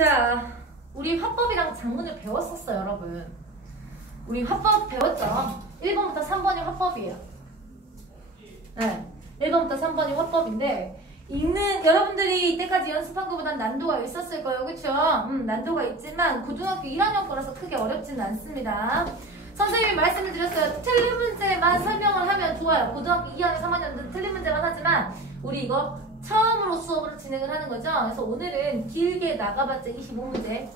자, 우리 화법이랑 작문을 배웠었어요, 여러분. 우리 화법 배웠죠? 1번부터 3번이 화법이에요. 네, 1번부터 3번이 화법인데 여러분들이 이때까지 연습한 것보단 난도가 있었을 거예요, 그쵸? 난도가 있지만 고등학교 1학년 거라서 크게 어렵지는 않습니다. 선생님이 말씀을 드렸어요. 틀린 문제만 설명을 하면 좋아요. 고등학교 2학년, 3학년도 틀린 문제만 하지만 우리 이거 처음으로 수업을 진행을 하는 거죠. 그래서 오늘은 길게 나가봤자 25문제,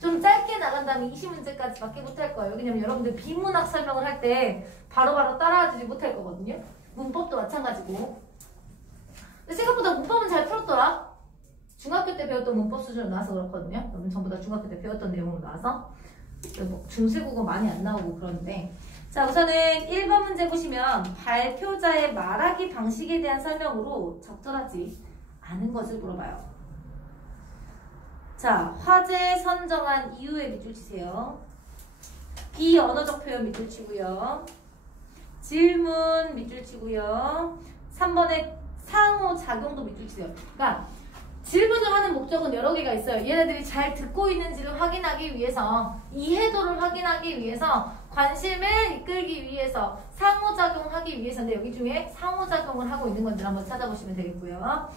좀 짧게 나간다면 20문제까지 밖에 못할 거예요. 왜냐면 여러분들 비문학 설명을 할 때 바로바로 따라와주지 못할 거거든요. 문법도 마찬가지고. 근데 생각보다 문법은 잘 풀었더라. 중학교 때 배웠던 문법 수준으로 나와서 그렇거든요. 여러분 전부 다 중학교 때 배웠던 내용으로 나와서. 뭐 중세국어 많이 안 나오고 그러는데, 자, 우선은 1번 문제 보시면 발표자의 말하기 방식에 대한 설명으로 적절하지 않은 것을 물어봐요. 자, 화제 선정한 이유에 밑줄 치세요. 비언어적 표현 밑줄 치고요. 질문 밑줄 치고요. 3번에 상호작용도 밑줄 치세요. 그러니까 질문을 하는 목적은 여러 개가 있어요. 얘네들이 잘 듣고 있는지를 확인하기 위해서, 이해도를 확인하기 위해서, 관심을 이끌기 위해서, 상호작용하기 위해서인데 여기 중에 상호작용을 하고 있는 건지 한번 찾아보시면 되겠고요.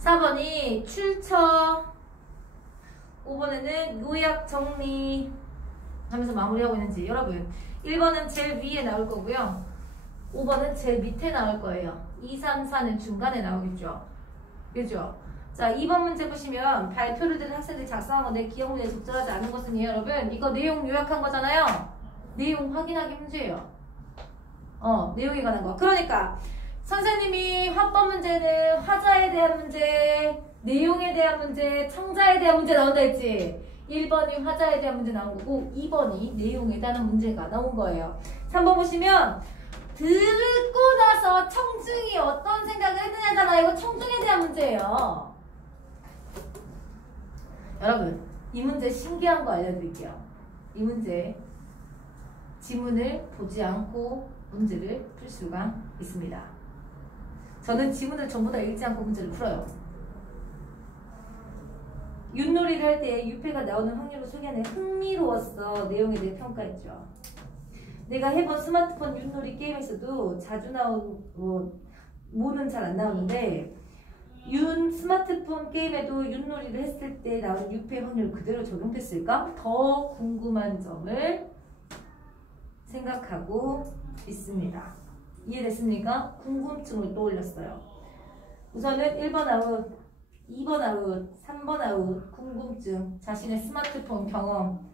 4번이 출처, 5번에는 요약 정리 하면서 마무리하고 있는지. 여러분 1번은 제일 위에 나올 거고요. 5번은 제일 밑에 나올 거예요. 2, 3, 4는 중간에 나오겠죠. 그죠? 자, 2번 문제 보시면 발표를 들은 학생들이 작성한 건데 기억 문제에 적절하지 않은 것은요, 여러분. 이거 내용 요약한 거잖아요. 내용 확인하기 문제예요. 내용에 관한 거. 그러니까 선생님이 화법 문제는 화자에 대한 문제, 내용에 대한 문제, 청자에 대한 문제 나온다 했지. 1번이 화자에 대한 문제 나온 거고 2번이 내용에 대한 문제가 나온 거예요. 3번 보시면 듣고 나서 청중이 어떤 생각을 했느냐잖아요. 이거 청중에 대한 문제예요. 여러분, 이 문제 신기한 거 알려드릴게요. 이 문제 지문을 보지 않고 문제를 풀 수가 있습니다. 저는 지문을 전부 다 읽지 않고 문제를 풀어요. 윷놀이를 할 때 유패가 나오는 확률을 소개하는 흥미로웠어 내용에 대해 평가했죠. 내가 해본 스마트폰 윷놀이 게임에서도 자주 나온 모는 잘 안 나오는데 스마트폰 게임에도 윷놀이를 했을 때 나온 유패 확률 그대로 적용됐을까? 더 궁금한 점을 생각하고 있습니다. 이해됐습니까? 궁금증을 떠올렸어요. 우선은 1번 아웃, 2번 아웃, 3번 아웃, 궁금증, 자신의 스마트폰 경험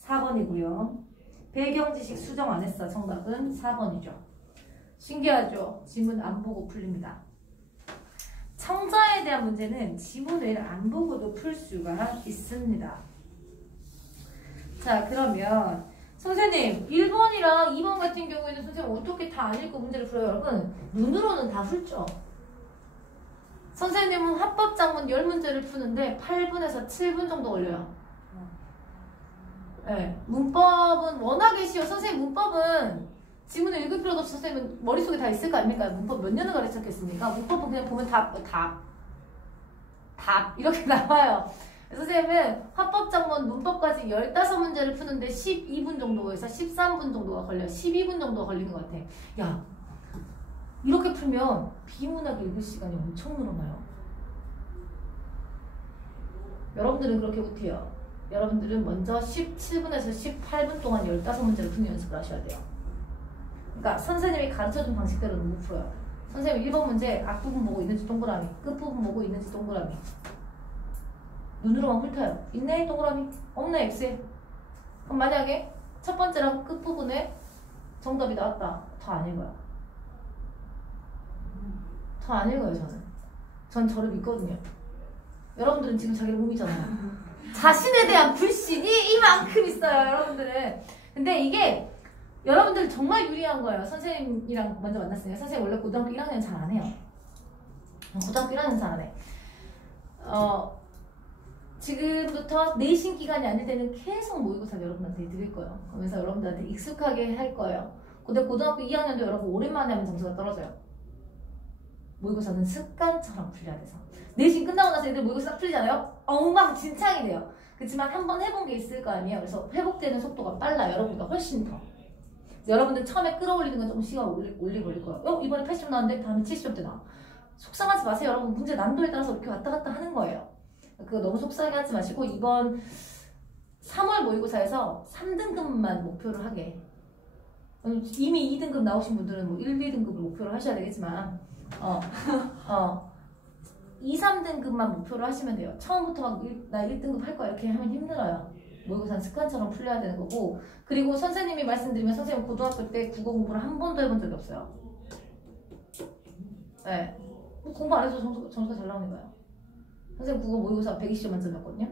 4번이고요. 배경지식 수정 안 했어. 정답은 4번이죠. 신기하죠? 지문 안 보고 풀립니다. 청자에 대한 문제는 지문을 안 보고도 풀 수가 있습니다. 자, 그러면 선생님 1번이랑 2번 같은 경우에는 선생님 어떻게 다 안 읽고 문제를 풀어요? 여러분 눈으로는 다 풀죠. 선생님은 화법작문 10문제를 푸는데 8분에서 7분 정도 걸려요. 네, 문법은 워낙에 쉬워. 선생님 문법은 지문을 읽을 필요도 없이 선생님은 머릿속에 다 있을 거 아닙니까? 문법 몇 년을 가르쳤겠습니까? 문법은 그냥 보면 답 이렇게 나와요. 선생님은 화법작문 문법까지 15문제를 푸는데 12분 정도에서 13분 정도가 걸려요. 12분 정도가 걸리는 것 같아. 야, 이렇게 풀면 비문학 읽을 시간이 엄청 늘어나요. 여러분들은 그렇게 못해요. 여러분들은 먼저 17분에서 18분 동안 15문제를 푸는 연습을 하셔야 돼요. 그러니까 선생님이 가르쳐준 방식대로는 못 풀어요. 선생님이 1번 문제 앞부분 보고 있는지 동그라미, 끝부분 보고 있는지 동그라미. 눈으로만 훑어요. 있네? 동그라미? 없네? X에. 그럼 만약에 첫 번째랑 끝부분에 정답이 나왔다. 더 안 읽어요. 더 안 읽어요, 저는. 전 저를 믿거든요. 여러분들은 지금 자기 몸이잖아요. 자신에 대한 불신이 이만큼 있어요, 여러분들은. 근데 이게 여러분들 정말 유리한 거예요. 선생님이랑 먼저 만났으니까. 선생님 원래 고등학교 1학년 잘 안 해요. 고등학교 1학년 잘 안 해. 지금부터 내신 기간이 아닐 때는 계속 모의고사 여러분한테 드릴 거예요. 그러면서 여러분들한테 익숙하게 할 거예요. 근데 고등학교 2학년도 여러분 오랜만에 하면 점수가 떨어져요. 모의고사는 습관처럼 풀려야 돼서. 내신 끝나고 나서 애들 모의고사 딱 풀리잖아요? 엉망진창이 돼요. 그렇지만 한번 해본 게 있을 거 아니에요. 그래서 회복되는 속도가 빨라요. 여러분보다 훨씬 더. 여러분들 처음에 끌어올리는 건 조금 시간 오래 걸릴 거예요. 이번에 80점 나왔는데 다음에 70점대 나와. 속상하지 마세요. 여러분 문제 난도에 따라서 이렇게 왔다 갔다 하는 거예요. 그거 너무 속상해 하지 마시고 이번 3월 모의고사에서 3등급만 목표를 하게. 이미 2등급 나오신 분들은 뭐 1, 2등급을 목표로 하셔야 되겠지만 2, 3등급만 목표로 하시면 돼요. 처음부터 막 나 1등급 할 거야 이렇게 하면 힘들어요. 모의고사는 습관처럼 풀려야 되는 거고 그리고 선생님이 말씀드리면 선생님 고등학교 때 국어 공부를 한 번도 해본 적이 없어요. 네. 공부 안 해서 점수가 잘 나오는 거예요. 선생님 국어 모의고사 120점 만점이었거든요.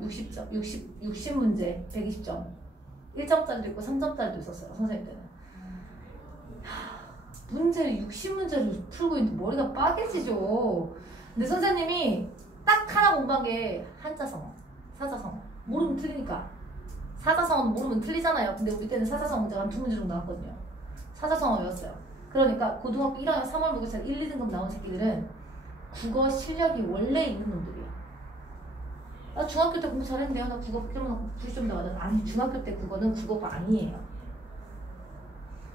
60점, 60문제 120점 1점짜리도 있고 3점짜리도 있었어요. 선생님 때는. 문제를 60문제를 풀고 있는데 머리가 빠개지죠. 근데 선생님이 딱 하나 공부한 게 한자성어, 사자성어. 모르면 틀리니까. 사자성어는 모르면 틀리잖아요. 근데 우리 때는 사자성어 문제가 한 2문제 정도 나왔거든요. 사자성어 외웠어요. 그러니까 고등학교 1학년 3월 모의고사 1, 2등급 나온 새끼들은 국어 실력이 원래 있는 놈들이에요. 나 중학교 때 공부 잘했는데요. 나 국어 깨어나고 90점 나왔는데 아니 중학교 때 국어는 국어가 아니에요.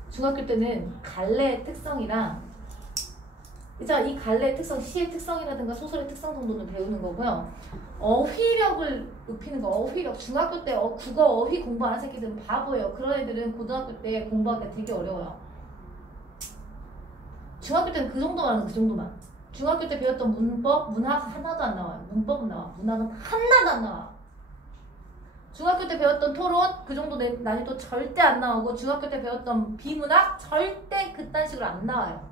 중학교 때는 갈래의 특성이랑 이 갈래의 특성, 시의 특성이라든가 소설의 특성 정도는 배우는 거고요. 어휘력을 높이는 거, 어휘력. 중학교 때 국어 어휘 공부 안 한 새끼들은 바보예요. 그런 애들은 고등학교 때 공부하기가 되게 어려워요. 중학교 때는 그 정도만 하는 그 정도만. 중학교 때 배웠던 문법, 문학 하나도 안 나와요. 문법은 나와. 문학은 하나도 안 나와. 중학교 때 배웠던 토론 그 정도 난이도 절대 안 나오고 중학교 때 배웠던 비문학 절대 그딴 식으로 안 나와요.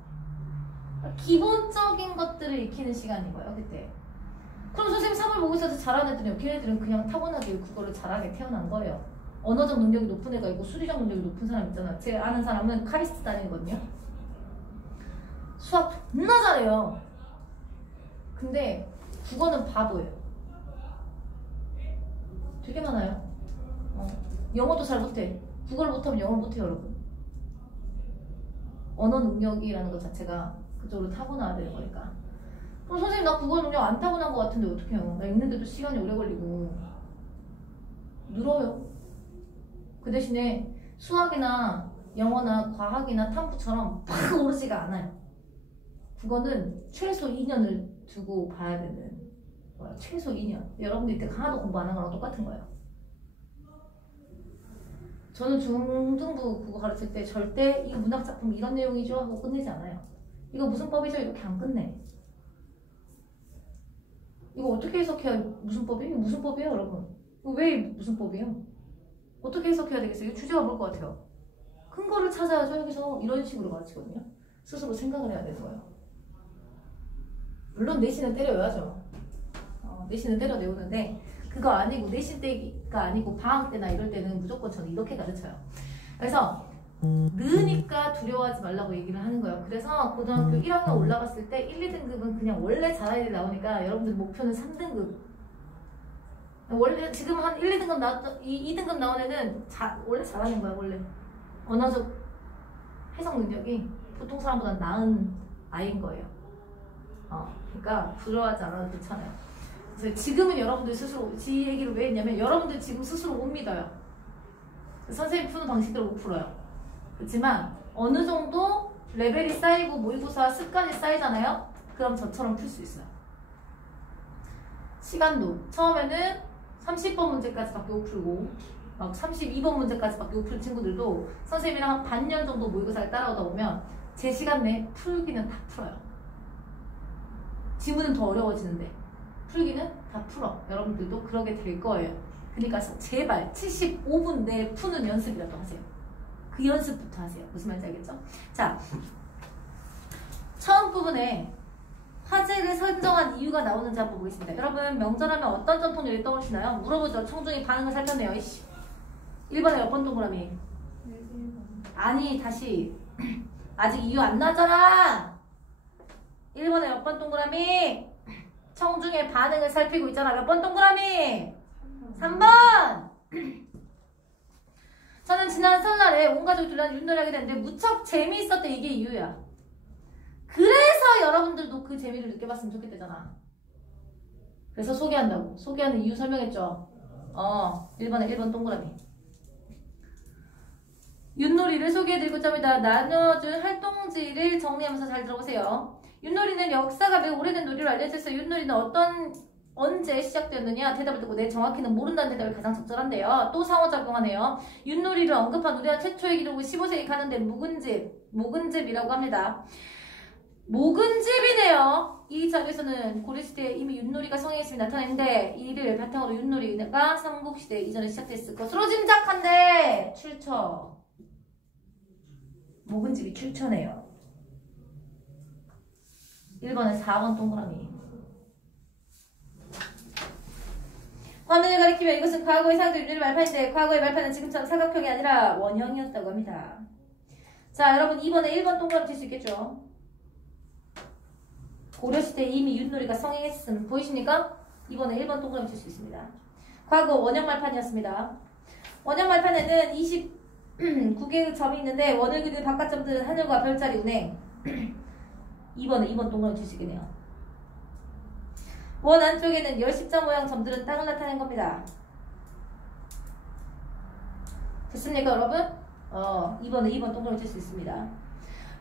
기본적인 것들을 익히는 시간인 거예요. 그때. 그럼 선생님 3월 모의고사에서 잘하는 애들이요. 걔네들은 그냥 타고나게 국어를 잘하게 태어난 거예요. 언어적 능력이 높은 애가 있고 수리적 능력이 높은 사람 있잖아. 제 아는 사람은 카리스트 다니거든요. 수학 존나 잘해요. 근데 국어는 바보예요. 되게 많아요. 영어도 잘 못해. 국어를 못하면 영어를 못해요, 여러분. 언어 능력이라는 것 자체가 그쪽으로 타고나야 되는 거니까. 그럼 선생님 나 국어 능력 안 타고난 것 같은데 어떡해요? 나 읽는데도 시간이 오래 걸리고 늘어요. 그 대신에 수학이나 영어나 과학이나 탐구처럼 팍 오르지가 않아요. 국어는 최소 2년을 두고 봐야 되는 거예요. 최소 2년. 여러분들 이때 하나도 공부 안 한 거랑 똑같은 거예요. 저는 중등부 국어 가르칠 때 절대 이거 문학작품 이런 내용이죠 하고 끝내지 않아요. 이거 무슨 법이죠? 이렇게 안 끝내. 이거 어떻게 해석해야 무슨 법이에요? 이거 무슨 법이에요, 여러분? 이거 왜 무슨 법이에요? 어떻게 해석해야 되겠어요? 이거 주제가 뭘 것 같아요? 큰 거를 찾아야죠. 여기서 이런 식으로 가르치거든요. 스스로 생각을 해야 되는 거예요. 물론 내신은 때려야죠. 내신은 때려 내우는데 그거 아니고 내신 때가 아니고 방학 때나 이럴 때는 무조건 저는 이렇게 가르쳐요. 그래서 느으니까 두려워하지 말라고 얘기를 하는 거예요. 그래서 고등학교 1학년 올라갔을 때 1, 2등급은 그냥 원래 잘하는 애들이 나오니까 여러분들 목표는 3등급. 원래 지금 한 1, 2등급 나왔던 2등급 나온 애는 원래 잘하는 거야. 원래 언어적 해석 능력이 보통 사람보다 나은 아이인 거예요. 그러니까 두려워하지 않아도 괜찮아요. 그래서 지금은 여러분들 스스로 이 얘기를 왜 했냐면 여러분들 지금 스스로 못 믿어요. 선생님 푸는 방식대로 못 풀어요. 그렇지만 어느 정도 레벨이 쌓이고 모의고사 습관이 쌓이잖아요. 그럼 저처럼 풀 수 있어요. 시간도 처음에는 30번 문제까지밖에 못 풀고 막 32번 문제까지밖에 못 풀 친구들도 선생님이랑 한 반년 정도 모의고사를 따라오다 보면 제 시간 내에 풀기는 다 풀어요. 지문은 더 어려워지는데 풀기는 다 풀어. 여러분들도 그러게 될 거예요. 그러니까 제발 75분 내에 푸는 연습이라도 하세요. 그 연습부터 하세요. 무슨 말인지 알겠죠? 자, 처음 부분에 화제를 선정한 이유가 나오는지 한번 보겠습니다. 여러분 명절하면 어떤 전통률이 떠오르시나요? 물어보죠. 청중이 반응을 살폈네요. 이씨. 1번에 몇 번 동그라미? 아니 다시 아직 이유 안 나잖아. 1번에 몇 번 동그라미? 청중의 반응을 살피고 있잖아. 몇 번 동그라미? 3번! 저는 지난 설날에 온 가족들이랑 윷놀이 하게 됐는데 무척 재미있었대. 이게 이유야. 그래서 여러분들도 그 재미를 느껴봤으면 좋겠다잖아. 그래서 소개한다고. 소개하는 이유 설명했죠. 1번에 1번 동그라미. 윷놀이를 소개해드리고자 합니다. 나눠준 활동지를 정리하면서 잘 들어보세요. 윷놀이는 역사가 매우 오래된 놀이로 알려져 있어요. 윷놀이는 언제 시작되었느냐? 대답을 듣고 네, 정확히는 모른다는 대답이 가장 적절한데요. 또 상호작용하네요. 윷놀이를 언급한 우리나라 최초의 기록은 15세기 가는데 묵은집이라고 합니다. 묵은집이네요. 이 자료에서는 고려시대에 이미 윷놀이가 성행했음이 나타나는데 이를 바탕으로 윷놀이가 삼국시대 이전에 시작됐을 것으로 짐작한데 출처. 묵은집이 출처네요. 1번에 4번 동그라미. 화면을 가리키며 이것은 과거의 사용된 윷놀이 말판인데 과거의 말판은 지금처럼 사각형이 아니라 원형이었다고 합니다. 자, 여러분 2번에 1번 동그라미 칠 수 있겠죠? 고려시대에 이미 윷놀이가 성행했음. 보이십니까? 2번에 1번 동그라미 칠 수 있습니다. 과거 원형 말판이었습니다. 원형 말판에는 29개의 점이 있는데 원을 그리는 바깥점들은 하늘과 별자리 운행. 2번에 2번 동그라미 칠 수 있겠네요. 원 안쪽에는 열십자 모양 점들은 땅을 나타낸 겁니다. 됐습니까, 여러분? 2번에 2번 동그라미 칠 수 있습니다.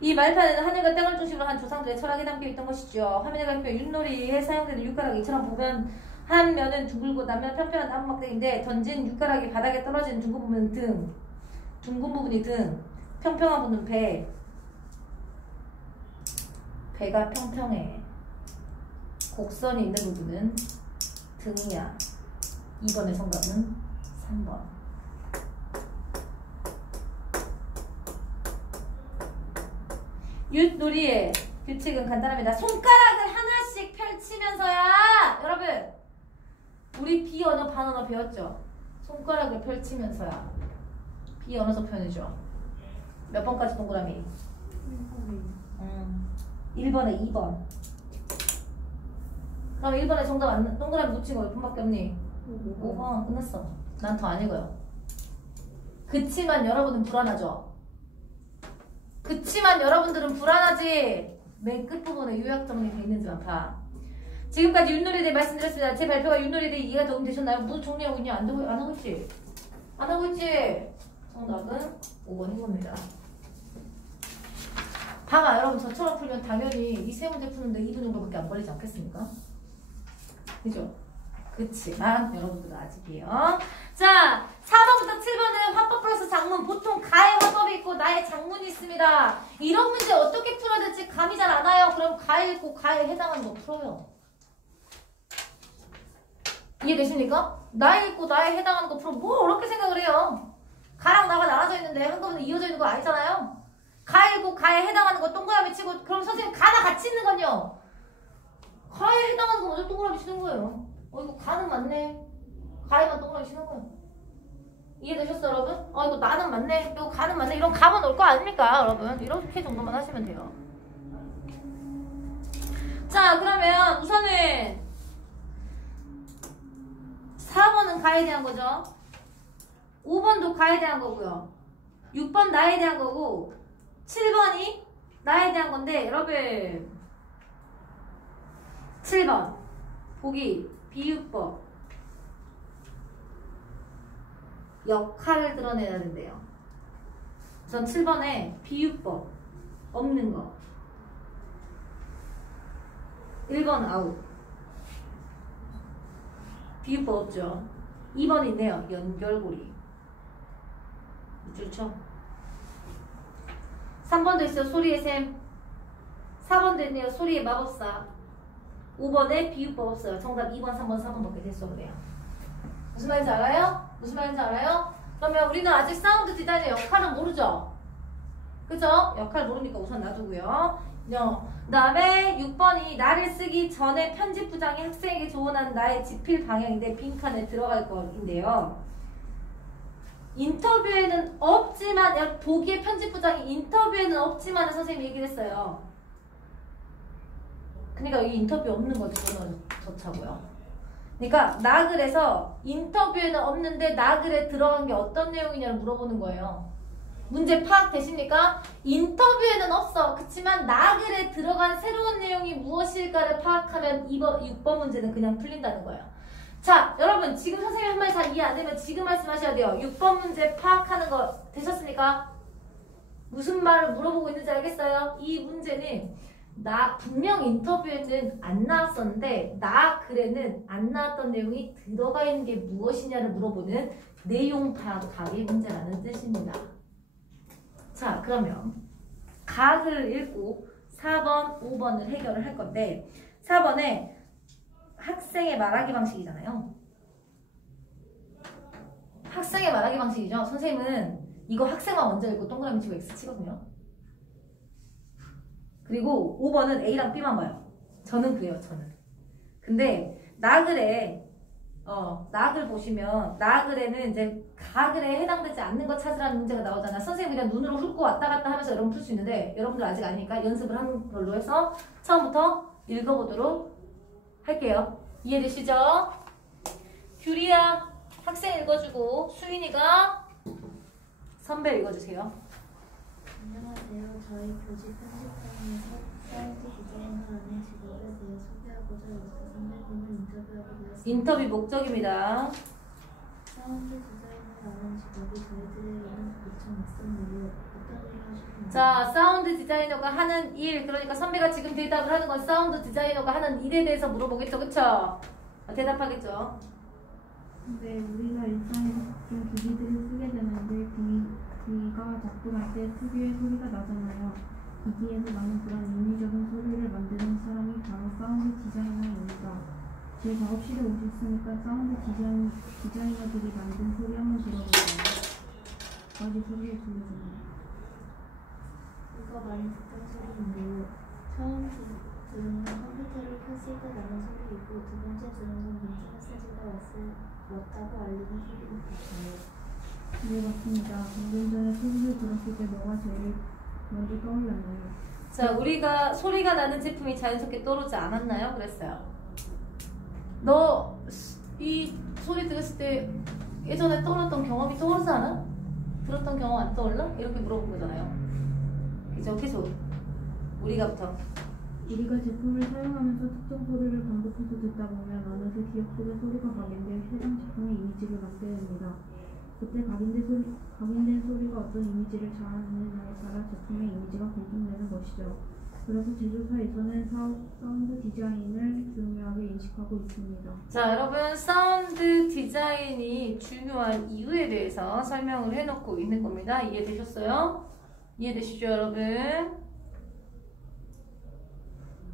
이 말판에는 하늘과 땅을 중심으로 한 조상들의 철학이 담겨있던 것이죠. 화면에 가리켜 윷놀이에 사용되는 육가락이처럼 보면 한 면은 둥글고 남면 평평한 나무막대기인데 던진 육가락이 바닥에 떨어지는 둥근 부분이 등, 평평한 부분은 배가 평평해. 곡선이 있는 부분은 등이야. 2번의 정답은 3번. 윷놀이의 규칙은 간단합니다. 손가락을 하나씩 펼치면서야. 여러분 우리 비언어 반언어 배웠죠? 손가락을 펼치면서야. 비언어적 표현이죠. 몇 번까지 동그라미? 1번에 2번. 그럼 1번에 정답 동그라미 묻힌 거 몇 번밖에 없니? 5번. 끝났어. 난 더 안 읽어요. 그치만 여러분은 불안하죠? 그치만 여러분들은 불안하지? 맨 끝부분에 요약 정리되어 있는지만 봐. 지금까지 윷놀이에 대해 말씀드렸습니다. 제 발표가 윷놀이에 대해 이해가 도움 되셨나요? 무슨 정리하고 있냐? 안 하고 있지? 안 하고 있지? 정답은 5번인 겁니다. 봐봐, 여러분 저처럼 풀면 당연히 이 세 문제 푸는데 2분 정도밖에 안 걸리지 않겠습니까? 그죠? 그치만 여러분들은 아직이에요. 자, 4번부터 7번은 화법 플러스 작문. 보통 가의 화법이 있고 나의 작문이 있습니다. 이런 문제 어떻게 풀어야 될지 감이 잘 안 와요. 그럼 가에 있고 가에 해당하는 거 풀어요. 이해되십니까? 나에 있고 나에 해당하는 거 풀어. 뭐 어렵게 생각을 해요. 가랑 나가 나눠져 있는데 한꺼번에 이어져 있는 거 아니잖아요. 가에 있고 가에 해당하는 거 동그라미 치고 그럼 선생님 가나 같이 있는 건요. 가에 해당하는 거 먼저 동그라미 치는 거예요. 이거 가는 맞네. 가에만 동그라미 치는 거예요. 이해되셨어 여러분? 이거 나는 맞네. 이거 가는 맞네. 이런 가만 올 거 아닙니까 여러분? 이렇게 정도만 하시면 돼요. 자, 그러면 우선은 4번은 가에 대한 거죠. 5번도 가에 대한 거고요. 6번 나에 대한 거고 7번이 나에 대한 건데 여러분 7번 보기 비유법 역할을 드러내야 된대요. 전 7번에 비유법 없는 거 1번 아웃. 비유법 없죠. 2번 있네요. 연결고리. 좋죠. 3번도 있어요. 소리의 샘. 4번도 있네요. 소리의 마법사. 5번에 비유법 없어요. 정답 2번, 3번, 4번밖에 됐어 그래요. 무슨 말인지 알아요? 무슨 말인지 알아요? 그러면 우리는 아직 사운드 디자인의 역할은 모르죠? 그죠? 역할 모르니까 우선 놔두고요. 그 다음에 6번이 나를 쓰기 전에 편집부장이 학생에게 조언한 나의 지필 방향인데 빈칸에 들어갈 거인데요. 인터뷰에는 없지만 보기에 편집부장이 인터뷰에는 없지만 선생님이 얘기를 했어요. 그러니까 여기 인터뷰 없는 거죠. 저는 저차고요. 그러니까 나글에서 인터뷰에는 없는데 나글에 들어간 게 어떤 내용이냐를 물어보는 거예요. 문제 파악되십니까? 인터뷰에는 없어. 그치만 나글에 들어간 새로운 내용이 무엇일까를 파악하면 6번 문제는 그냥 풀린다는 거예요. 자, 여러분 지금 선생님 한 말 다 이해 안 되면 지금 말씀하셔야 돼요. 6번 문제 파악하는 거 되셨습니까? 무슨 말을 물어보고 있는지 알겠어요? 이 문제는 분명 인터뷰에는 안 나왔었는데 나 글에는 안 나왔던 내용이 들어가 있는 게 무엇이냐를 물어보는 내용 파악하기 문제라는 뜻입니다. 자, 그러면 각을 읽고 4번, 5번을 해결을 할 건데 4번에 학생의 말하기 방식이잖아요. 학생의 말하기 방식이죠. 선생님은 이거 학생만 먼저 읽고 동그라미 치고 X 치거든요. 그리고 5번은 A랑 B만 봐요. 저는 그래요, 저는. 근데 나글에 나글 보시면 나글에는 이제 가글에 해당되지 않는 거 찾으라는 문제가 나오잖아. 선생님이 그냥 눈으로 훑고 왔다 갔다 하면서 여러분 풀 수 있는데 여러분들 아직 아니니까 연습을 하는 걸로 해서 처음부터 읽어보도록 할게요. 이해되시죠? 규리야 학생 읽어주고 수인이가 선배 읽어주세요. 안녕하세요. 저희 교직 편집장에서 사이트 디자이너라는 직업에 대해 소개하고자 이렇게 선배님을 인터뷰하게 되었습니다. 인터뷰 목적입니다. 사운드 디자이너라는 직업이 저희들에게는 무척 낯선 일이요. 어떤 일을 하시나요? 자, 사운드 디자이너가 하는 일, 그러니까 선배가 지금 대답을 하는 건 사운드 디자이너가 하는 일에 대해서 물어보겠죠, 그쵸? 대답하겠죠. 네, 우리가 일상에서 각종 기기들을 쓰게 되는데 기기가 작동할 때 특유의 소리가 나잖아요. 기기에서 나는 그런 인위적인 소리를 만드는 사람이 바로 사운드 디자이너입니다. 제 작업실에 오셨으니까 사운드 디자이너들이 만든 소리 한번 들어볼까요? 어디 소리를 들려주나요? 이거 많이 듣던 소리인데요. 처음 들은 건 컴퓨터를 켰을 때 나는 소리이고 두 번째 들은 건 문자 메시지가 왔다고 알리는 소리 같아요. 네, 맞습니다. 방금 전에 소리를 들었을 때 뭐가 제일 먼저 떠올랐나요? 자, 우리가 소리가 나는 제품이 자연스럽게 떠오르지 않았나요? 그랬어요. 너 이 소리 들었을 때 예전에 떠올랐던 경험이 떠오르지 않아? 들었던 경험 안 떠올라? 이렇게 물어본 거잖아요. 그죠? 계속 우리가부터 우리가 제품을 사용하면서 특정 소리를 반복해서 듣다 보면 어느새 기억 속에 소리가 각인돼 해당 제품의 이미지를 만들어냅니다. 그때 각인된 소리가 어떤 이미지를 자아내느냐에 따라 제품의 이미지가 결정되는 것이죠. 그래서 제조사에서는 사운드 디자인을 중요하게 인식하고 있습니다. 자, 여러분 사운드 디자인이 중요한 이유에 대해서 설명을 해놓고 있는 겁니다. 이해되셨어요? 이해되시죠, 여러분?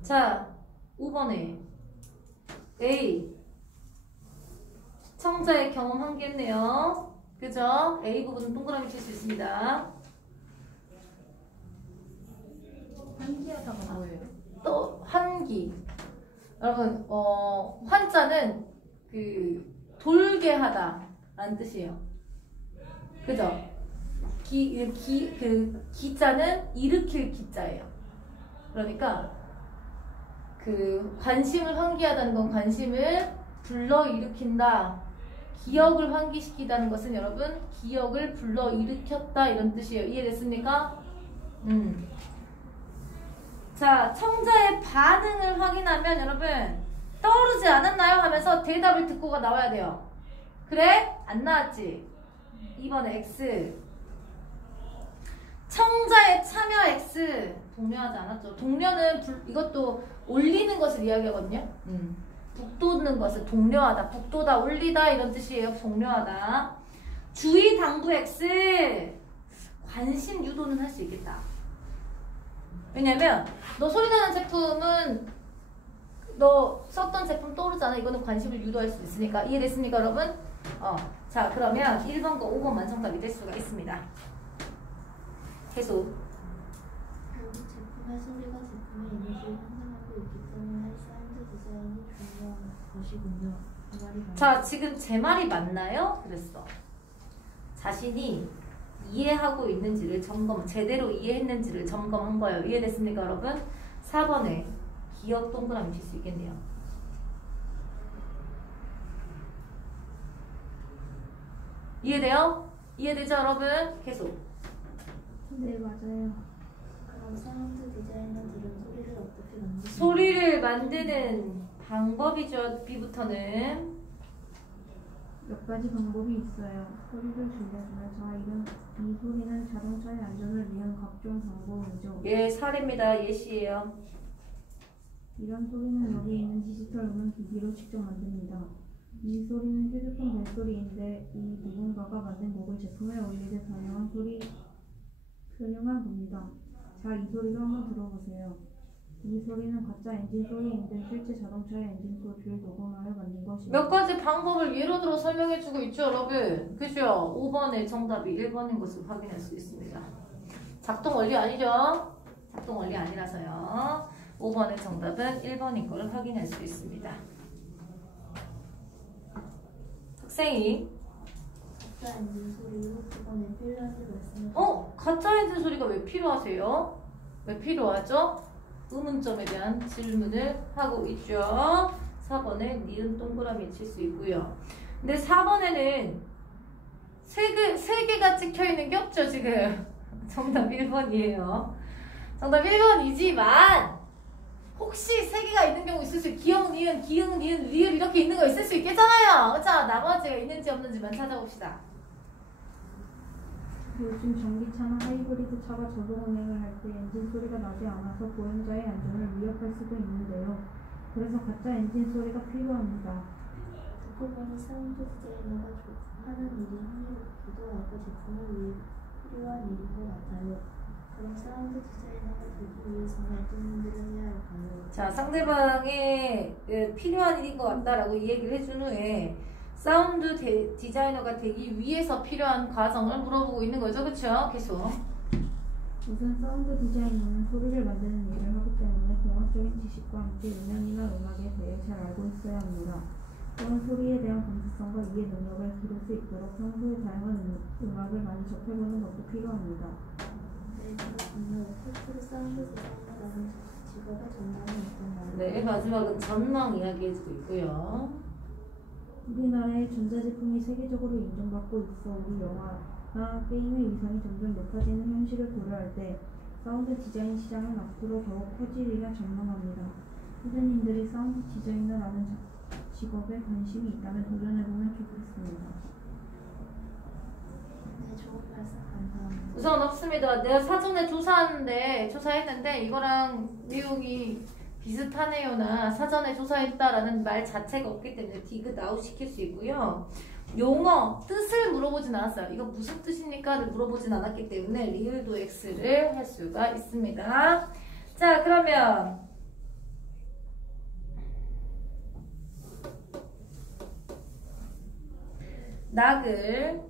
자, 5번에 A 시청자의 경험 한계네요. 그죠? A 부분은 동그라미 칠 수 있습니다. 한기하다가 뭐예요? 또 환기. 여러분, 환자는 돌게 하다라는 뜻이에요. 그죠? 기자는 일으킬 기자예요. 그러니까 관심을 환기하다는 건 관심을 불러일으킨다. 기억을 환기시키다는 것은 여러분 기억을 불러일으켰다 이런 뜻이에요. 이해됐습니까? 자, 청자의 반응을 확인하면 여러분 떠오르지 않았나요? 하면서 대답을 듣고가 나와야 돼요. 그래? 안 나왔지? 2번에 X. 청자의 참여 X. 독려하지 않았죠. 독려는 이것도 올리는 것을 이야기하거든요. 북돋는 것을 독려하다, 북돋아, 올리다 이런 뜻이에요. 독려하다. 주의 당부 X. 관심 유도는 할 수 있겠다. 왜냐면 너 소리나는 제품은 너 썼던 제품 떠오르잖아. 이거는 관심을 유도할 수 있으니까. 이해됐습니까, 여러분? 자, 그러면 1번과 5번만 정답이 될 수가 있습니다. 계속. 결국 제품의 소리가 제품의 이미지를 형성하고 있기 때문에 사운드 디자인이 중요한 것이군요. 그 말이 맞나요? 자, 지금 제 말이 맞나요? 그랬어. 자신이 이해하고 있는지를 제대로 이해했는지를 점검한 거예요. 이해됐습니까, 여러분? 4번에 기억 동그라미 칠 수 있겠네요. 이해돼요? 이해되죠, 여러분? 계속. 네, 맞아요. 그럼 사운드 디자이너들은 소리를 어떻게 만드나요? 소리를 만드는 방법이죠. B부터는 몇 가지 방법이 있어요. 소리를 줄여주면서 이 소리는 자동차의 안전을 위한 각종 방법이죠. 예, 사례입니다. 예시예요. 이런 소리는 여기 있는 디지털 음향 기기로 직접 만듭니다. 이 소리는 휴대폰 벨소리인데 이 누군가가 만든 곡을 제품에 올릴 때 변형한 겁니다. 자, 이 소리도 한번 들어보세요. 이 소리는 가짜 엔진 소리인데 실제 자동차의 엔진 소리를 녹음하여 만든 것입니다. 몇 가지 방법을 예로 들어 설명해주고 있죠, 여러분. 그죠? 5번의 정답이 1번인 것을 확인할 수 있습니다. 작동 원리 아니죠? 작동 원리 아니라서요. 5번의 정답은 1번인 걸 확인할 수 있습니다. 학생이 가짜 엔진 소리로 그거는 필요한지 말씀해 주세요. 가짜 엔진 소리가 왜 필요하세요? 왜 필요하죠? 의문점에 대한 질문을 하고 있죠. 4번에 니은 동그라미 칠 수 있고요. 근데 4번에는 세 개가 찍혀 있는 게 없죠, 지금. 정답 1번이에요. 정답 1번이지만 혹시 세 개가 있는 경우 있을 수 있어요. 기역, 니은, 기역, 니은, 리을 이렇게 있는 거 있을 수 있겠잖아요. 자, 나머지가 있는지 없는지만 찾아봅시다. 요즘 전기차나 하이브리드 차가 저속 운행을 할 때 엔진 소리가 나지 않아서 보행자의 안전을 위협할 수도 있는데요. 그래서 가짜 엔진 소리가 필요합니다. 듣고 보니 사운드 디자이너가 하는 일이 흥미롭기도 하고 제품을 위해 필요한 일인 것 같아요. 그럼 사운드 디자이너가 되기 위해서는 어떤 일을 해야 할까요? 자, 상대방의 필요한 일인 것 같다라고 이 얘기를 해준 후에 사운드 디자이너가 되기 위해서 필요한 과정을 물어보고 있는 거죠. 그쵸? 계속. 우선 사운드 디자이너는 소리를 만드는 일을 하기 때문에 공학적인 지식과 함께 음향이나 음악에 대해 잘 알고 있어야 합니다. 또한 소리에 대한 감수성과 이해 능력을 기를 수 있도록 평소에 다양한 음악을 많이 접해보는 것도 필요합니다. 네, 그렇군요. 실제로 사운드 디자이너라는 직업의 전망이 있던가요? 네, 마지막은 전망 이야기 해주고 있고요. 우리나라의 전자제품이 세계적으로 인정받고 있어 우리 영화나 게임의 위상이 점점 높아지는 현실을 고려할 때 사운드 디자인 시장은 앞으로 더욱 커지리라 전망합니다. 선생님들이 사운드 디자이너라는 직업에 관심이 있다면 도전해보면 좋겠습니다. 네, 좋은 말씀 감사합니다. 우선 없습니다. 내가 사전에 조사했는데 이거랑 내용이 비슷하네요나 사전에 조사했다라는 말 자체가 없기 때문에 디귿 아웃 시킬 수 있고요. 용어 뜻을 물어보진 않았어요. 이거 무슨 뜻입니까?를 물어보진 않았기 때문에 리을도 X를 할 수가 있습니다. 자, 그러면 낙을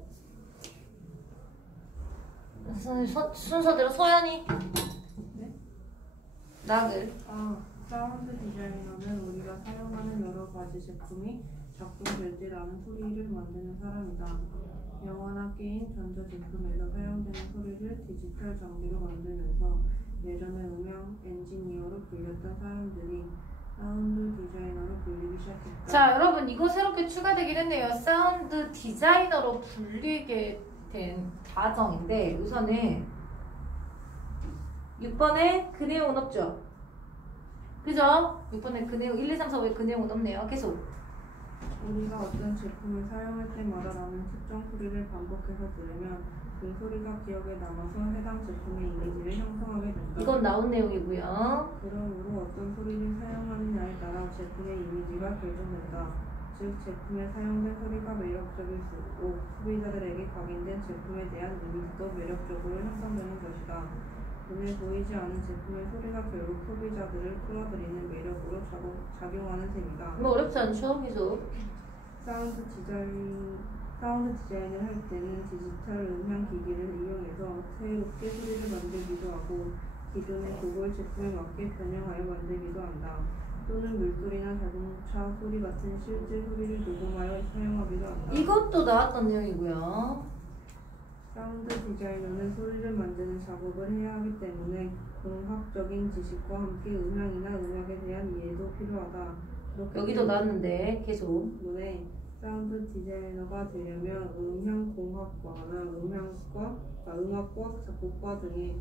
순서대로 소연이 낙을 사운드 디자이너는 우리가 사용하는 여러 가지 제품이 작동될 때 나는 소리를 만드는 사람이다. 영화나 게임, 전자제품에서 사용되는 소리를 디지털 장비로 만들면서 예전에 음향 엔지니어로 불렸던 사람들이 사운드 디자이너로 불리기 시작했다. 자, 여러분 이거 새롭게 추가되긴 했네요. 사운드 디자이너로 불리게 된 과정인데 우선은 6번에 그 내용은 없죠? 그죠? 6번에 그 내용 1, 2, 3, 4, 5에 그 내용은 없네요. 계속. 우리가 어떤 제품을 사용할 때마다 나는 특정 소리를 반복해서 들으면 그 소리가 기억에 남아서 해당 제품의 이미지를 형성하게 된다. 이건 나온 내용이고요. 그러므로 어떤 소리를 사용하느냐에 따라 제품의 이미지가 결정된다. 즉 제품에 사용된 소리가 매력적일 수 있고 소비자들에게 각인된 제품에 대한 이미지도 매력적으로 형성되는 것이다. 눈에 보이지 않은 제품의 소리가 결국 소비자들을 끌어들이는 매력으로 작용하는 셈이다. 뭐 어렵지 않죠? 계속. 사운드 디자인을 할 때는 디지털 음향 기기를 이용해서 새롭게 소리를 만들기도 하고 기존의 곡을 제품에 맞게 변형하여 만들기도 한다. 또는 물소리나 자동차 소리 같은 실제 소리를 녹음하여 사용하기도 한다. 이것도 나왔던 내용이고요. 사운드 디자이너는 소리를 만드는 작업을 해야 하기 때문에 공학적인 지식과 함께 음향이나 음악에 대한 이해도 필요하다. 여기도 나왔는데 계속. 때문에 사운드 디자이너가 되려면 음향공학과나 음악과, 작곡과 등에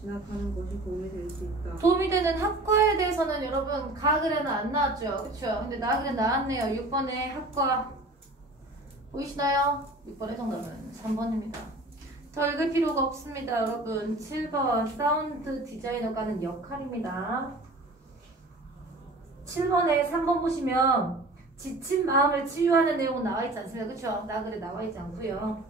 진학하는 것이 도움이 될 수 있다. 도움이 되는 학과에 대해서는 여러분 가글에는 안 나왔죠, 그쵸? 근데 나글에 나왔네요. 6번에 학과 보이시나요? 6번의 정답은 3번입니다. 더 읽을 필요가 없습니다, 여러분. 7번 사운드 디자이너가는 역할입니다. 7번에 3번 보시면 지친 마음을 치유하는 내용은 나와있지 않습니다. 그쵸? 나글에 나와있지 않고요.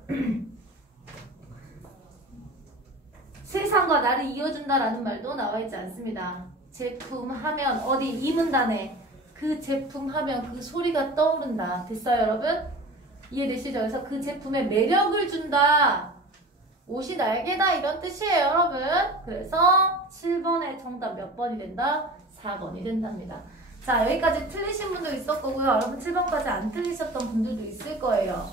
세상과 나를 이어준다라는 말도 나와있지 않습니다. 제품 하면 어디 이 문단에 그 제품 하면 그 소리가 떠오른다. 됐어요, 여러분? 이해되시죠? 그래서 그 제품에 매력을 준다. 옷이 날개다 이런 뜻이에요, 여러분. 그래서 7번의 정답 몇 번이 된다? 4번이 된답니다. 자, 여기까지 틀리신 분도 있을 거고요. 여러분 7번까지 안 틀리셨던 분들도 있을 거예요.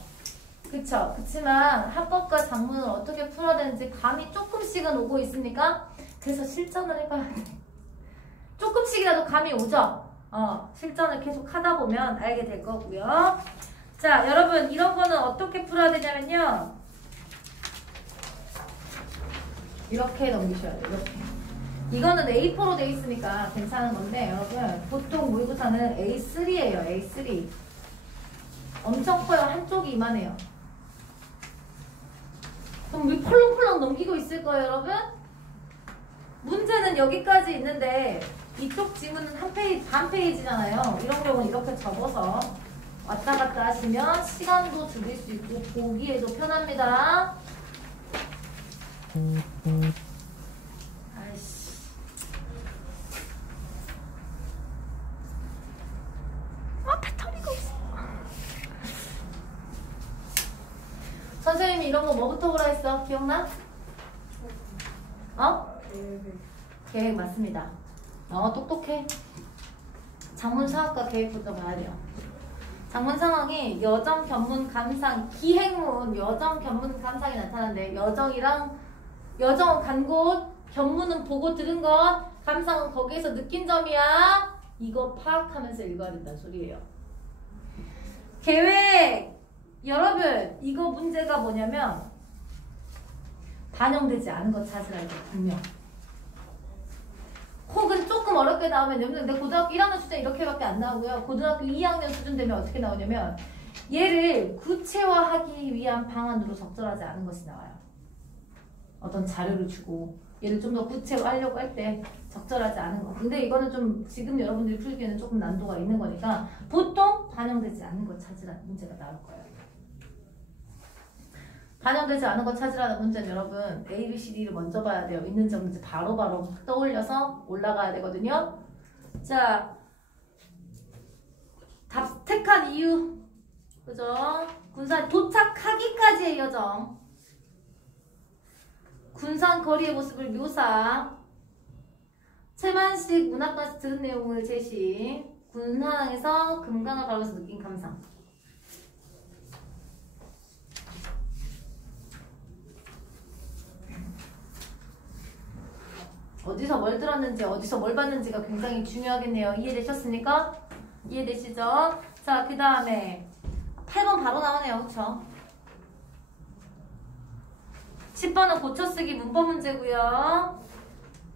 그쵸? 그치만 합법과 작문을 어떻게 풀어야 되는지 감이 조금씩은 오고 있으니까 그래서 실전을 해봐야 돼. 조금씩이라도 감이 오죠? 실전을 계속 하다 보면 알게 될 거고요. 자, 여러분 이런 거는 어떻게 풀어야 되냐면요. 이렇게 넘기셔야 돼요. 이렇게. 이거는 A4로 돼 있으니까 괜찮은 건데 여러분 보통 모의고사는 A3예요. A3. 엄청 커요. 한쪽이 이만해요. 그럼 왜 펄렁펄렁 넘기고 있을 거예요, 여러분? 문제는 여기까지 있는데 이쪽 지문은 반 페이지잖아요. 이런 경우는 이렇게 접어서 왔다 갔다 하시면 시간도 줄일 수 있고 보기에도 편합니다. 아이씨. 배터리가 없어. 선생님이 이런 거 뭐부터 보라 했어? 기억나? 계획 맞습니다. 똑똑해. 작문상학과 계획부터 봐야 돼요. 작문 상황이 여정, 견문, 감상, 기행문, 여정, 견문, 감상이 나타나는데 여정은 간 곳, 견문은 보고 들은 것, 감상은 거기에서 느낀 점이야. 이거 파악하면서 읽어야 된다는 소리예요. 계획! 여러분 이거 문제가 뭐냐면 반영되지 않은 것 찾으라 이거 분명. 혹은 조금 어렵게 나오면 여러분 내 고등학교 1학년 수준 이렇게밖에 안 나오고요. 고등학교 2학년 수준 되면 어떻게 나오냐면 얘를 구체화하기 위한 방안으로 적절하지 않은 것이 나와요. 어떤 자료를 주고 얘를 좀 더 구체화하려고 할 때 적절하지 않은 거. 근데 이거는 좀 지금 여러분들이 풀기에는 조금 난도가 있는 거니까 보통 반영되지 않는 것 찾으라는 문제가 나올 거예요. 반영되지 않은 것 찾으라는 문제는 여러분 A, B, C, D를 먼저 봐야 돼요. 있는지 없는지 바로바로 떠올려서 올라가야 되거든요. 자, 답 택한 이유 그죠? 군산 도착하기까지의 여정, 군산 거리의 모습을 묘사, 최만식 문학관에서 들은 내용을 제시, 군산항에서 금강을 바라보면서 느낀 감상. 어디서 뭘 들었는지 어디서 뭘 봤는지가 굉장히 중요하겠네요. 이해되셨습니까? 이해되시죠? 자, 그 다음에 8번 바로 나오네요. 그쵸? 10번은 고쳐쓰기 문법 문제고요.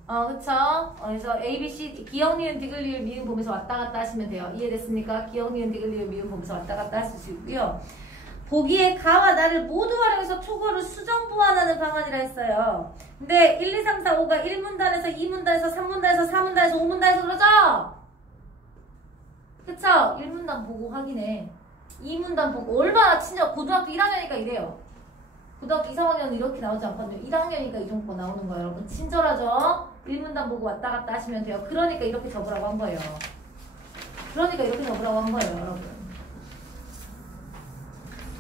그쵸? 그래서 A, B, C, 기억, 니은, 디귿, 리을, 미음 보면서 왔다 갔다 하시면 돼요. 이해됐습니까? 기억, 니은, 디귿, 리을, 미음 보면서 왔다 갔다 하실 수 있고요. 보기에 가와 나를 모두 활용해서 초고를 수정 보완하는 방안이라 했어요. 근데 1, 2, 3, 4, 5가 1문단에서 2문단에서 3문단에서 4문단에서 5문단에서 그러죠? 그쵸? 1문단 보고 확인해. 2문단 보고 얼마나 친절. 고등학교 1학년이니까 이래요. 고등학교 2, 3학년은 이렇게 나오지 않거든요. 1학년이니까 이 정도 나오는 거예요. 여러분 친절하죠? 1문단 보고 왔다 갔다 하시면 돼요. 그러니까 이렇게 적으라고 한 거예요. 그러니까 이렇게 적으라고 한 거예요, 여러분.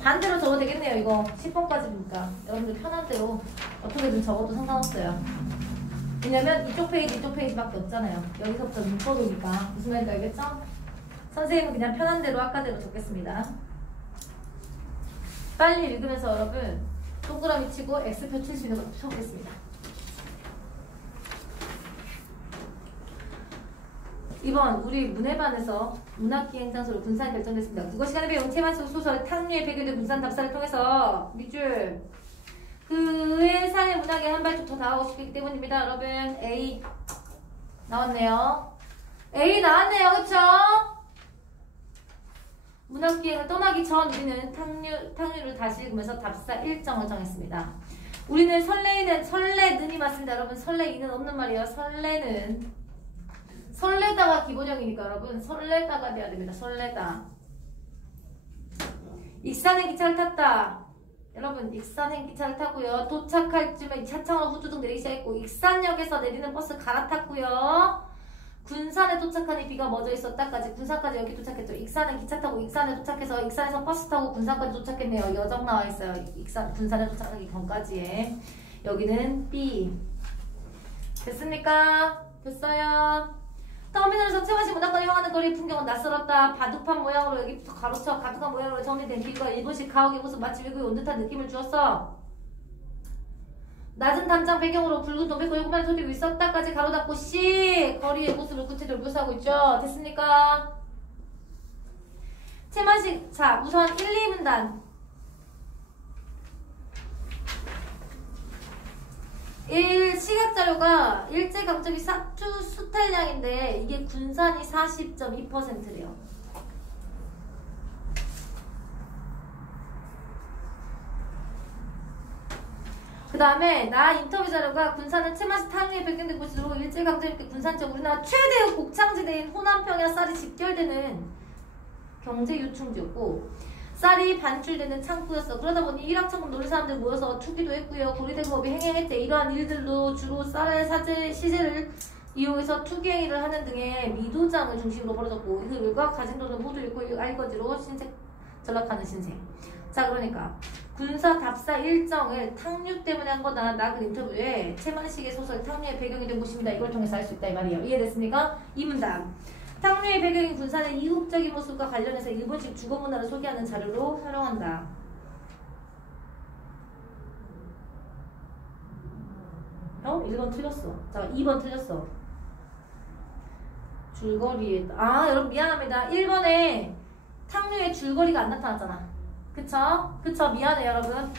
반대로 적어도 되겠네요. 이거 10번까지니까 여러분들 편한 대로 어떻게든 적어도 상관없어요. 왜냐면 이쪽 페이지밖에 없잖아요. 여기서부터 문법이니까. 무슨 말인지 알겠죠? 선생님은 그냥 편한 대로 아까대로 적겠습니다. 빨리 읽으면서 여러분 동그라미 치고 X표 칠 수 있는 것도 쳐보겠습니다. 이번 우리 문해반에서 문학기행 장소로 군산이 결정됐습니다. 국어 시간에 배운 채만수 소설 탕류의 배경된 군산 답사를 통해서 밑줄 그의 삶의 문학에 한 발짝 더 나아가고 싶기 때문입니다. 여러분 A 나왔네요. A 나왔네요. 그쵸? 문학기행을 떠나기 전 우리는 탕류를 다시 읽으면서 답사 일정을 정했습니다. 우리는 설레는이 맞습니다. 여러분 설레이는 없는 말이에요. 설레다가 기본형이니까 여러분 설레다가 돼야 됩니다. 설레다. 익산행 기차를 탔다. 여러분 익산행 기차를 타고요. 도착할 쯤에 차창으로 후두둑 내리기 시작했고 익산역에서 내리는 버스 갈아탔고요. 군산에 도착하니 비가 멎어 있었다까지 군산까지 여기 도착했죠. 익산은 기차 타고 익산에 도착해서 익산에서 버스 타고 군산까지 도착했네요. 여정 나와 있어요. 군산에 도착하기 전까지에. 여기는 B. 됐습니까? 됐어요. 터미널에서 채마시 문학관을 향하는 거리의 풍경은 낯설었다. 바둑판 모양으로 여기부터 가로쳐 가득한 모양으로 정리된 길과 일본식 가옥의 모습 마치 외국에 온 듯한 느낌을 주었어. 낮은 담장 배경으로 붉은 동백꽃 요구만 소리고 있었다까지 가로닫고 C 거리의 모습을 구체적으로 묘사하고 있죠. 됐습니까? 채마식 자 우선 1, 2문단 시각자료가 일제강점기 사투 수탈량인데 이게 군산이 40.2%래요. 그 다음에 나 인터뷰 자료가 군산은 채마시 탕류에 배경된 곳으로 일제강점기 군산 쪽 우리나라 최대의 곡창지대인 호남평야 쌀이 집결되는 경제유충지였고 쌀이 반출되는 창구였어. 그러다 보니 일확천금 노린 사람들 모여서 투기도 했고요. 고리대금업이 행행했대. 이러한 일들로 주로 쌀의 시세를 이용해서 투기 행위를 하는 등의 미도장을 중심으로 벌어졌고 그 결과 가진 돈을 모두 잃고 알거지로 신세 전락하는 신세. 자 그러니까 군사 답사 일정을 탕류 때문에 한 거다. 나 그 인터뷰에 채만식의 소설 탕류의 배경이 된 곳입니다. 이걸 통해서 알 수 있다 이 말이에요. 이해됐습니까? 이 문단 탕류의 배경인 군산의 이국적인 모습과 관련해서 일본식 주거 문화를 소개하는 자료로 활용한다. 어? 1번 틀렸어. 자 2번 틀렸어. 줄거리에 여러분 미안합니다. 1번에 탕류의 줄거리가 안 나타났잖아. 그쵸? 미안해요 여러분.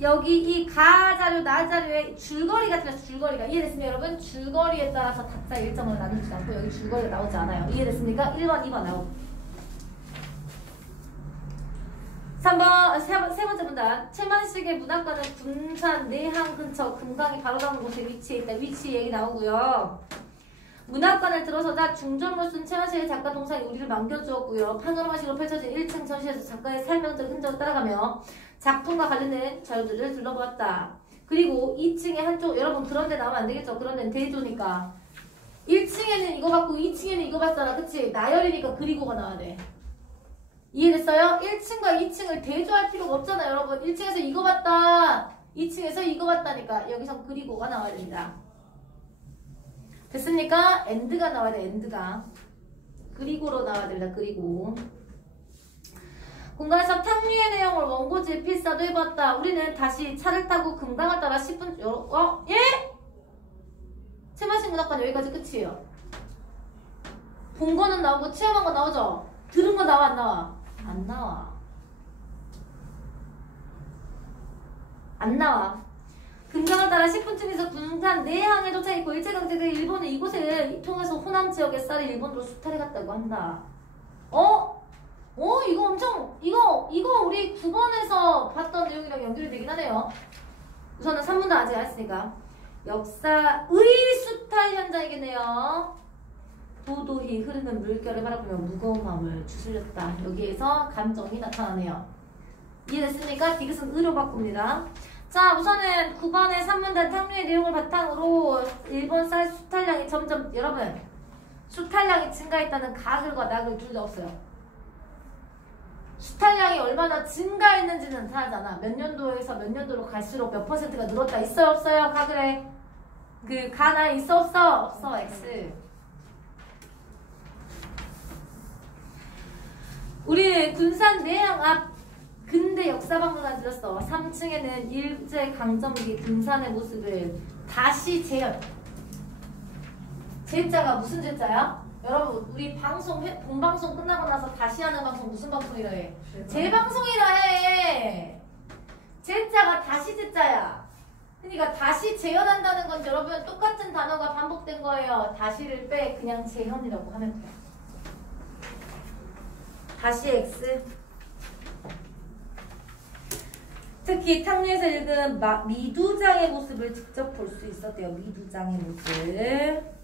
여기 이 가 자료, 나 자료에 줄거리가 틀렸어. 줄거리가. 이해됐습니까 여러분? 줄거리에 따라서 답사 일정을 나누지 않고 여기 줄거리가 나오지 않아요. 이해됐습니까? 1번, 2번 나오고 3번, 세 번째 문단. 채만식의 문학관은 군산 내항 근처 금강이 바로 닿는 곳에 위치해 있다. 위치 얘기 나오고요. 문학관을 들어서자 중전으로 쓴 채만식의 작가 동상이 우리를 만겨주었고요. 파노라마식으로 펼쳐진 1층 전시에서 작가의 설명적 흔적을 따라가며 작품과 관련된 자료들을 둘러보았다. 그리고 2층에 한쪽 여러분 그런데 나오면 안 되겠죠. 그런 데는 대조니까 1층에는 이거 봤고 2층에는 이거 봤잖아. 그치? 나열이니까 그리고가 나와야 돼. 이해됐어요? 1층과 2층을 대조할 필요가 없잖아요. 여러분 1층에서 이거 봤다 2층에서 이거 봤다니까 여기서 그리고가 나와야 됩니다. 됐습니까? 엔드가 나와야 돼. 엔드가 그리고로 나와야 됩니다. 그리고 공간에서 탕류의 내용을 원고지에 필사도 해봤다. 우리는 다시 차를 타고 금강을 따라 10분 예? 채만식 문학관 여기까지 끝이에요. 본 거는 나오고 체험한 거 나오죠? 들은 거 나와 안 나와? 안 나와. 안 나와. 금강을 따라 10분쯤에서 군산 내항에 도착했고 일제강점기 일본은 이곳을 통해서 호남 지역의 쌀이 일본으로 수탈해 갔다고 한다. 이거 엄청 이거 우리 9번에서 봤던 내용이랑 연결이 되긴 하네요. 우선은 3문도 아직 안 했으니까 역사의 수탈 현장이겠네요. 도도히 흐르는 물결을 바라보며 무거운 마음을 추스렸다. 여기에서 감정이 나타나네요. 이해됐습니까? 디귿은 의로 바꿉니다. 자 우선은 9번의 3문단 탕류의 내용을 바탕으로 일본 쌀 수탈량이 점점 여러분 수탈량이 증가했다는 가글과 낙을 둘 다 없어요. 수탈량이 얼마나 증가했는지는 나타나잖아. 몇 년도에서 몇 년도로 갈수록 몇 퍼센트가 늘었다. 있어요 없어요? 가글에 그 가나 있어 없어? 없어. X. 우리 군산 내항 앞 근대 역사박물관 들었어. 3층에는 일제강점기 군산의 모습을 다시 재현 제자가 무슨 제자야? 여러분 우리 방송 본방송 끝나고 나서 다시 하는 방송 무슨 방송이라 해? 재방송이라 해. 제자가 다시 제자야. 그러니까 다시 재현한다는 건 여러분 똑같은 단어가 반복된 거예요. 다시를 빼 그냥 재현이라고 하면 돼요. 다시 X. 특히 탕류에서 읽은 미두장의 모습을 직접 볼 수 있었대요. 미두장의 모습.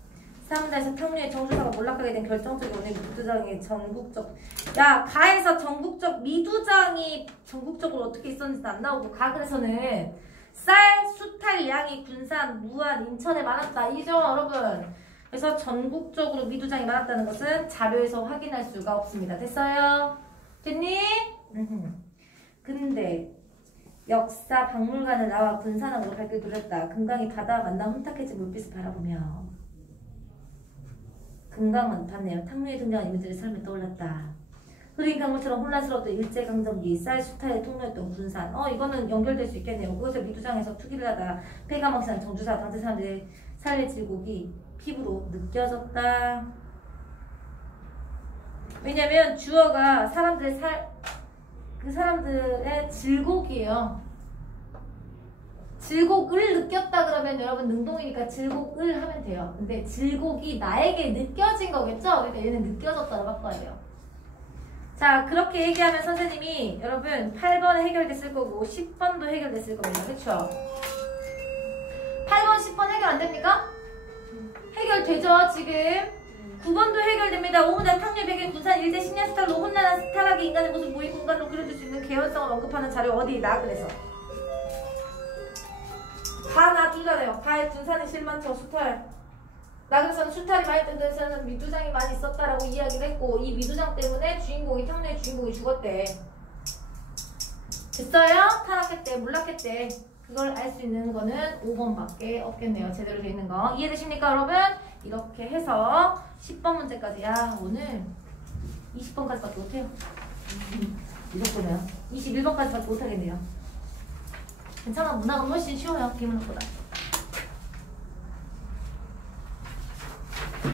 사문단에서 탕류의 정주사가 몰락하게 된 결정적인 원인 미두장의 전국적 가에서 전국적 미두장이 전국적으로 어떻게 있었는지 안 나오고 가글에서는 쌀, 수탈, 양이 군산, 무안, 인천에 많았다. 이죠 여러분. 그래서 전국적으로 미두장이 많았다는 것은 자료에서 확인할 수가 없습니다. 됐어요? 됐니? 근데 역사 박물관을 나와 군산항으로 발길 돌렸다. 금강이 바다와 만나 혼탁해진 물빛을 바라보며 금강은 봤네요. 탕류에 등장한 이미지를 삶에 떠올랐다. 흐린 강물처럼 혼란스러웠던 일제강점기 쌀 수탈의 통로였던 군산. 이거는 연결될 수 있겠네요. 그것을 미두장에서 투기를 하다 폐가망신한 정주사 당대 사람들의 삶의 질곡이 피부로 느껴졌다. 왜냐면 주어가 그 사람들의 질곡이에요. 질곡을 느꼈다 그러면 여러분 능동이니까 질곡을 하면 돼요. 근데 질곡이 나에게 느껴진 거겠죠? 그러니까 얘는 느껴졌다고 바꿔야 돼요. 자, 그렇게 얘기하면 선생님이 여러분 8번은 해결됐을 거고 10번도 해결됐을 겁니다. 그쵸? 8번, 10번 해결 안 됩니까? 해결되죠, 지금? 9번도 해결됩니다. 오문단 탕류 백인 군산 일제 신야 스타일로 혼란한 스타락의 인간의 모습 모의 공간으로 그려줄 수 있는 개연성을 언급하는 자료 어디다? 그래서 가 놔두잖아요. 가에 군산이 실만쳐 수탈. 나그래서는 수탈이 많이 뜬 데서는 미두장이 많이 있었다라고 이야기를 했고 이 미두장 때문에 탕류의 주인공이 죽었대. 됐어요? 타락했대, 몰락했대. 그걸 알 수 있는 거는 5번밖에 없겠네요. 제대로 돼 있는 거. 이해되십니까 여러분? 이렇게 해서 10번 문제까지. 야 오늘 20번까지밖에 못해요. 무조건이요. 21번까지밖에 못하겠네요. 괜찮아. 문학은 훨씬 쉬워요. 비문학보다.